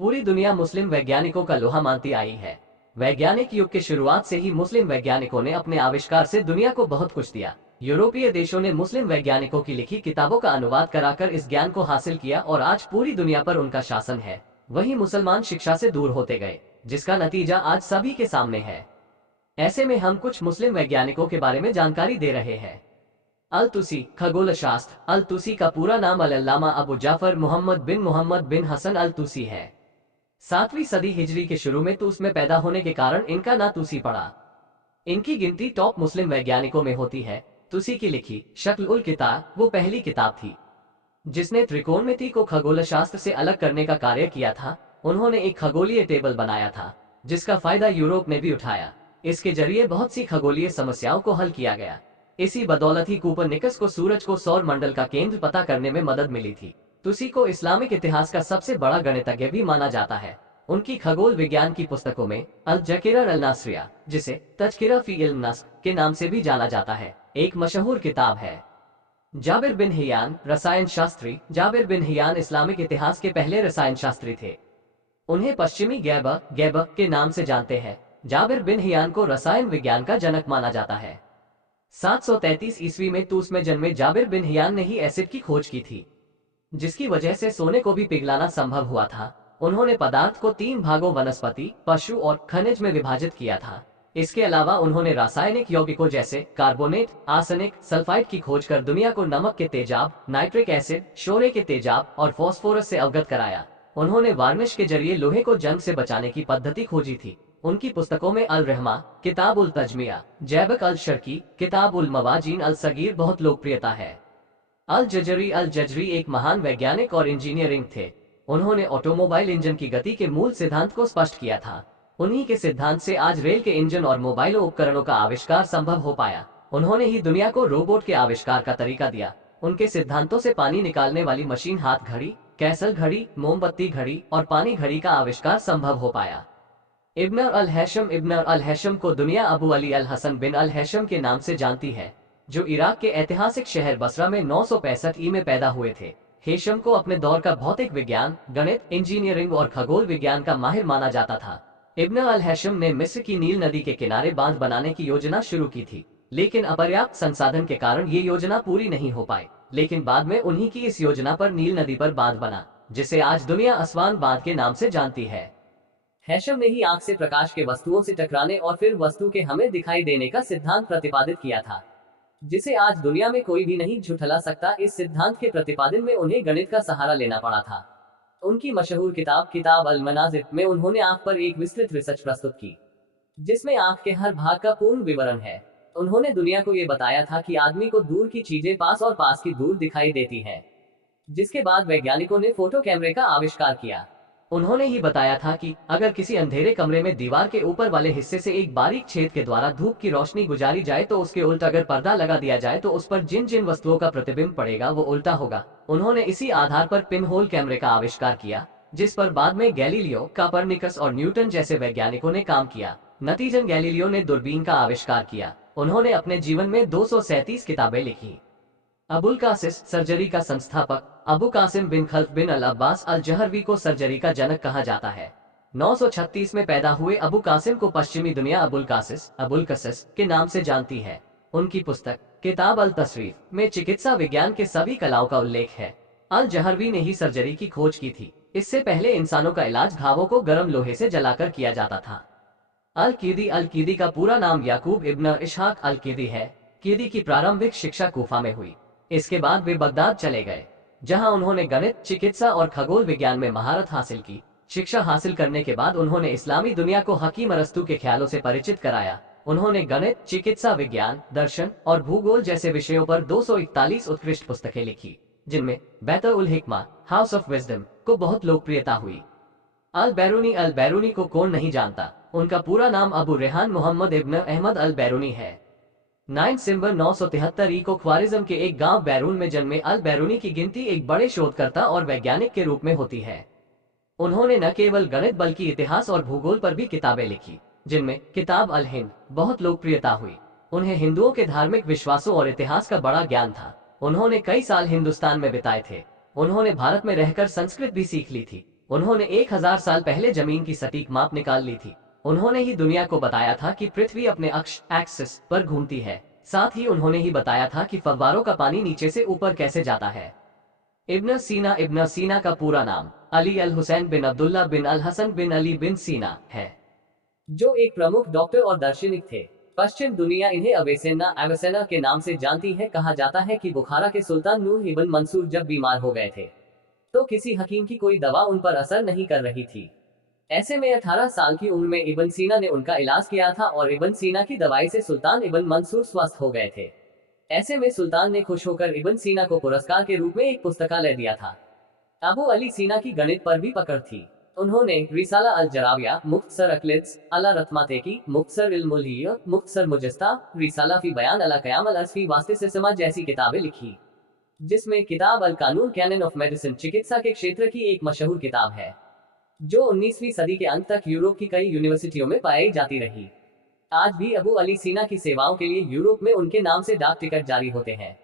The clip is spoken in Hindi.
पूरी दुनिया मुस्लिम वैज्ञानिकों का लोहा मानती आई है। वैज्ञानिक युग के शुरुआत से ही मुस्लिम वैज्ञानिकों ने अपने आविष्कार से दुनिया को बहुत कुछ दिया। यूरोपीय देशों ने मुस्लिम वैज्ञानिकों की लिखी किताबों का अनुवाद कराकर इस ज्ञान को हासिल किया और आज पूरी दुनिया पर उनका शासन है। वहीं मुसलमान शिक्षा से दूर होते गए, जिसका नतीजा आज सभी के सामने है। ऐसे में हम कुछ मुस्लिम वैज्ञानिकों के बारे में जानकारी दे रहे हैं। अल तुसी, खगोल शास्त्र। अल तुसी का पूरा नाम अल-अल्लामा अबू जाफर मोहम्मद बिन हसन अल तुसी है। 7वीं सदी हिजरी के शुरू में तूस में पैदा होने के कारण इनका ना तुसी पड़ा। इनकी गिनती टॉप मुस्लिम वैज्ञानिकों में होती है। तुसी की लिखी शक्ल उल किताब वो पहली किताब थी जिसने त्रिकोणमिति को खगोल शास्त्र से अलग करने का कार्य किया था। उन्होंने एक खगोलीय टेबल बनाया था जिसका फायदा यूरोप ने भी उठाया। इसके जरिए बहुत सी खगोलीय समस्याओं को हल किया गया। इसी बदौलत ही कोपरनिकस को सूरज को सौर मंडल का केंद्र पता करने में मदद मिली थी। तुसी को इस्लामिक इतिहास का सबसे बड़ा गणितज्ञ भी माना जाता है। उनकी खगोल विज्ञान की पुस्तकों में अल जकीरा अल नासरिया, जिसे तज़किरा फी इल्म नस्ब के नाम से भी जाना जाता है, एक मशहूर किताब है। जाबिर बिन हियान, रसायन शास्त्री। जाबिर बिन हियान इस्लामिक इतिहास के पहले रसायन शास्त्री थे। उन्हें पश्चिमी गैब के नाम से जानते हैं। जाबिर बिन हियान को रसायन विज्ञान का जनक माना जाता है। 733 ईस्वी में तूस में जन्मे जाबिर बिन हियान ने ही एसिड की खोज की थी, जिसकी वजह से सोने को भी पिघलाना संभव हुआ था। उन्होंने पदार्थ को 3 भागों वनस्पति, पशु और खनिज में विभाजित किया था। इसके अलावा उन्होंने रासायनिक यौगिकों जैसे कार्बोनेट, आर्सेनिक, सल्फाइड की खोज कर दुनिया को नमक के तेजाब, नाइट्रिक एसिड, शोरे के तेजाब और फास्फोरस से अवगत कराया। उन्होंने वार्निश के जरिए लोहे को जंग से बचाने की पद्धति खोजी थी। उनकी पुस्तकों में अल रहमा, किताब उल तजमिया, जैबक अल शर्की, किताब उल मवाजीन अल सगीर बहुत लोकप्रियता है। अल जजरी एक महान वैज्ञानिक और इंजीनियरिंग थे। उन्होंने ऑटोमोबाइल इंजन की गति के मूल सिद्धांत को स्पष्ट किया था। उन्हीं के सिद्धांत से आज रेल के इंजन और मोबाइल उपकरणों का आविष्कार संभव हो पाया। उन्होंने ही दुनिया को रोबोट के आविष्कार का तरीका दिया। उनके सिद्धांतों से पानी निकालने वाली मशीन, हाथ घड़ी, कैसल घड़ी, मोमबत्ती घड़ी और पानी घड़ी का आविष्कार संभव हो पाया। इब्न अल हैशम को दुनिया अबू अली अल हसन बिन अल हैशम के नाम से जानती है, जो इराक के ऐतिहासिक शहर बसरा में 965 ई में पैदा हुए थे। हेशम को अपने दौर का भौतिक विज्ञान, गणित, इंजीनियरिंग और खगोल विज्ञान का माहिर माना जाता था। इब्न अल हैशम ने मिस्र की नील नदी के किनारे बांध बनाने की योजना शुरू की थी, लेकिन अपर्याप्त संसाधन के कारण ये योजना पूरी नहीं हो पाई। लेकिन बाद में उन्हीं की इस योजना पर नील नदी पर बांध बना, जिसे आज दुनिया असवान बांध के नाम से जानती है। हैशम ने ही आंख से प्रकाश के वस्तुओं से टकराने और फिर वस्तु के हमें दिखाई देने का सिद्धांत प्रतिपादित किया था, जिसे आज दुनिया में कोई भी नहीं झुठला सकता। इस सिद्धांत के प्रतिपादन में उन्हें गणित का सहारा लेना पड़ा था। उनकी मशहूर किताब अल मनाजिर में उन्होंने आंख पर एक विस्तृत रिसर्च प्रस्तुत की, जिसमें आंख के हर भाग का पूर्ण विवरण है। उन्होंने दुनिया को ये बताया था कि आदमी को दूर की चीजें पास और पास की दूर दिखाई देती है। जिसके बाद वैज्ञानिकों ने फोटो कैमरे का आविष्कार किया। उन्होंने ही बताया था कि अगर किसी अंधेरे कमरे में दीवार के ऊपर वाले हिस्से से एक बारीक छेद के द्वारा धूप की रोशनी गुजारी जाए तो उसके उल्ट अगर पर्दा लगा दिया जाए तो उस पर जिन जिन वस्तुओं का प्रतिबिंब पड़ेगा वो उल्टा होगा। उन्होंने इसी आधार पर पिन होल कैमरे का आविष्कार किया, जिस पर बाद में गैलीलियो, कोपरनिकस और न्यूटन जैसे वैज्ञानिकों ने काम किया। नतीजन गैलीलियो ने दूरबीन का आविष्कार किया। उन्होंने अपने जीवन में 237 किताबें लिखी। अबुल कासिस, सर्जरी का संस्थापक। अबू कासिम बिन खल्फ बिन अल अब्बास अल जहरवी को सर्जरी का जनक कहा जाता है। 936 में पैदा हुए अबू कासिम को पश्चिमी दुनिया अबुल कसिस के नाम से जानती है। उनकी पुस्तक किताब अल तसरीफ में चिकित्सा विज्ञान के सभी कलाओं का उल्लेख है। अल जहरवी ने ही सर्जरी की खोज की थी। इससे पहले इंसानों का इलाज घावों को गर्म लोहे से जलाकर किया जाता था। अल कीदी का पूरा नाम याकूब इब्न इशहाक अल कीदी है। कीदी की प्रारंभिक शिक्षा कूफा में हुई। इसके बाद वे बगदाद चले गए, जहां उन्होंने गणित, चिकित्सा और खगोल विज्ञान में महारत हासिल की। शिक्षा हासिल करने के बाद उन्होंने इस्लामी दुनिया को हकीम अरस्तू के ख्यालों से परिचित कराया। उन्होंने गणित, चिकित्सा विज्ञान, दर्शन और भूगोल जैसे विषयों पर 241 उत्कृष्ट पुस्तकें लिखी, जिनमें बैतर उल हिकमा, हाउस ऑफ विजडम को बहुत लोकप्रियता हुई। अल बैरूनी को कौन नहीं जानता। उनका पूरा नाम अबू रेहान मोहम्मद इब्न अहमद अल बैरूनी है। 9 सितंबर 973 ई को ख्वारिज्म के एक गांव बैरून में जन्मे अल बैरूनी की गिनती एक बड़े शोधकर्ता और वैज्ञानिक के रूप में होती है। उन्होंने न केवल गणित बल्कि इतिहास और भूगोल पर भी किताबें लिखी, जिनमें किताब अल हिंद बहुत लोकप्रियता हुई। उन्हें हिंदुओं के धार्मिक विश्वासों और इतिहास का बड़ा ज्ञान था। उन्होंने कई साल हिंदुस्तान में बिताए थे। उन्होंने भारत में रहकर संस्कृत भी सीख ली थी। उन्होंने 1000 साल पहले जमीन की सटीक माप निकाल ली थी। उन्होंने ही दुनिया को बताया था कि पृथ्वी अपने अक्ष एक्सिस पर घूमती है। साथ ही उन्होंने ही बताया था कि फव्वारों का पानी नीचे से ऊपर कैसे जाता है। इब्न सीना का पूरा नाम अली अल हुसैन बिन अब्दुल्ला बिन अल हसन बिन अली बिन सीना है, जो एक प्रमुख डॉक्टर और दार्शनिक थे। पश्चिम दुनिया इन्हें अवेसेना के नाम से जानती है। कहा जाता है कि बुखारा के सुल्तान नूह इब्न मंसूर जब बीमार हो गए थे तो किसी हकीम की कोई दवा उन पर असर नहीं कर रही थी। ऐसे में 18 साल की उम्र में इब्न सीना ने उनका इलाज किया था और इब्न सीना की दवाई से सुल्तान इब्न मंसूर स्वस्थ हो गए थे। ऐसे में सुल्तान ने खुश होकर इब्न सीना को पुरस्कार के रूप में एक पुस्तकालय दिया था। अबू अली सीना की गणित पर भी पकड़ थी। उन्होंने रिसाला अल जराविया, मुख्तसर अक्लिद्स, अला रत्मातेकी, मुख्तसर इल्मुल हिय, मुख्तसर मुजस्ता, रिसाला फी बयान अला क़याम अल अस्फी वास्ते से समाज जैसी किताबें लिखी, जिसमें किताब अल कानून कैनन ऑफ मेडिसिन चिकित्सा के क्षेत्र की एक मशहूर किताब है, जो 19वीं सदी के अंत तक यूरोप की कई यूनिवर्सिटियों में पाई जाती रही। आज भी अबू अली सीना की सेवाओं के लिए यूरोप में उनके नाम से डाक टिकट जारी होते हैं।